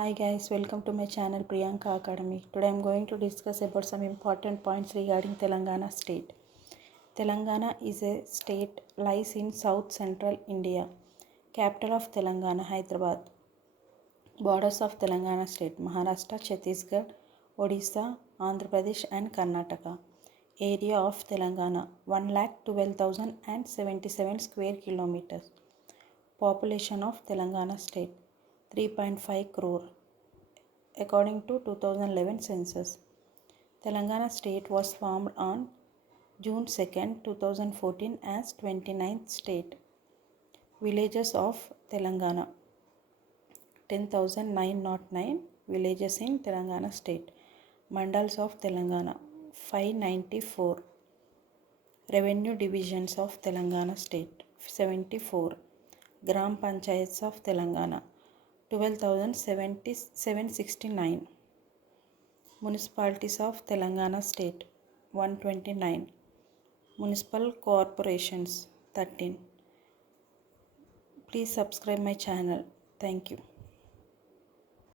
Hi guys, welcome to my channel Priyanka Academy. Today I am going to discuss about some important points regarding Telangana state. Telangana is a state lies in south central India. Capital of Telangana Hyderabad. Borders of Telangana state Maharashtra, Chhattisgarh, Odisha, Andhra Pradesh and Karnataka. Area of Telangana 1,12,077 square kilometers. Population of Telangana state 3.5 crore according to 2011 census. Telangana state was formed on June 2nd, 2014 as 29th state. Villages of Telangana 10,909 villages in Telangana state. Mandals of Telangana 594. Revenue divisions of Telangana state 74. Gram Panchayats of Telangana 12,769. Municipalities of Telangana state 129. Municipal corporations 13. Please subscribe my channel. Thank you.